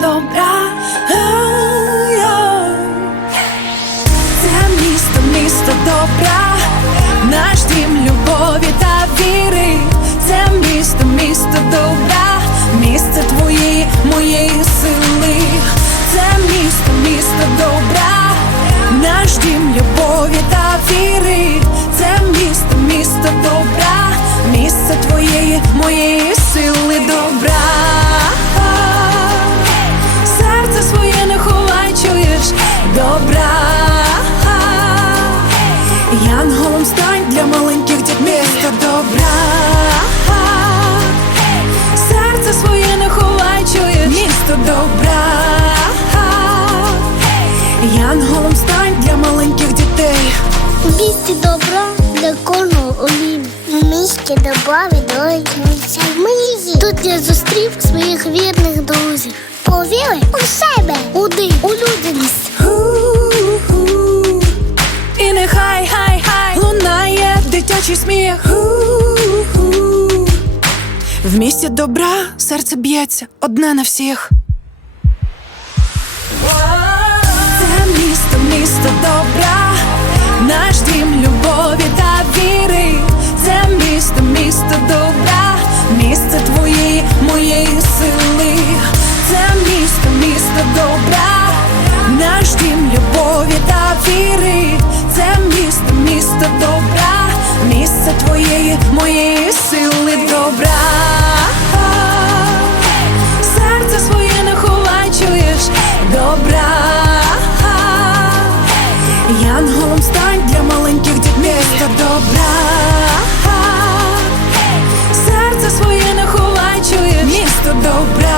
добра. Це місто, місто добра, наш дім любові та віри. Це місто, місто добра, місце твоєї, моєї сили. Це місто, місто добра, наш дім любові та віри. Це місто, місто добра, місце твоєї, моєї місті добра для кожного олім. У місті добра відроджується мрії. Тут я зустрів своїх вірних друзів. Повіри у себе, у дим, у людяність. І нехай хай хай лунає дитячий сміх. В місті добра серце б'ється одне на всіх. Це місто, місто добра, моєї сили добра. Серце своє не ховай, чуєш добра. Янголом стань для маленьких дітей місто добра. Серце своє не ховай, чуєш місто добра.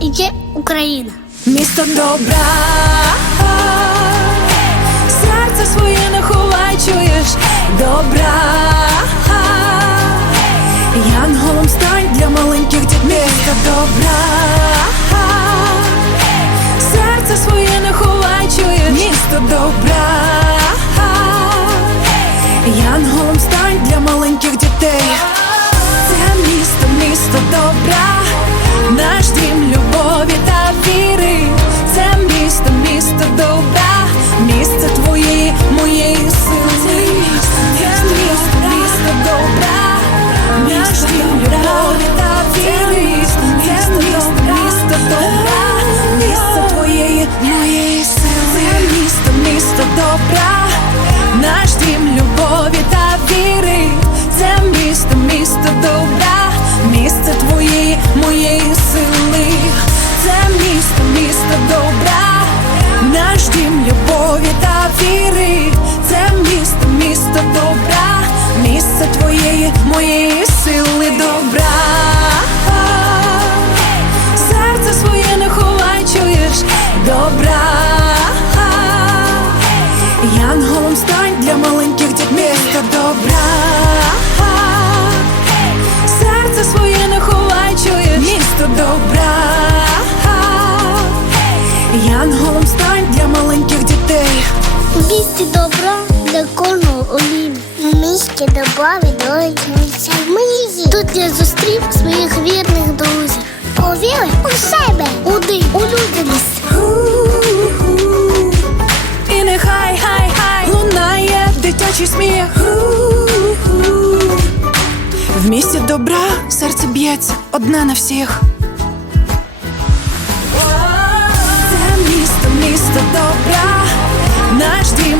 І Є Україна. Місто добра, серце своє не ховай, чуєш добра. Янголом стань для маленьких дітей місто добра. Серце своє не ховай, чуєш місто добра. Моєї сили добра. Серце своє не ховай, чуєш добра. Янголом стань для маленьких дітей місто добра. Серце своє не ховай, чуєш місто добра. Янголом стань для маленьких дітей. У місті добра для кожного олім. Місті добра відроджується мрії. Тут я зустрів своїх вірних друзів. Повіри у себе, у людяність. І нехай хай хай лунає дитячий сміх. В місті добра серце б'ється одне на всіх. Це місто, місто добра, наш дім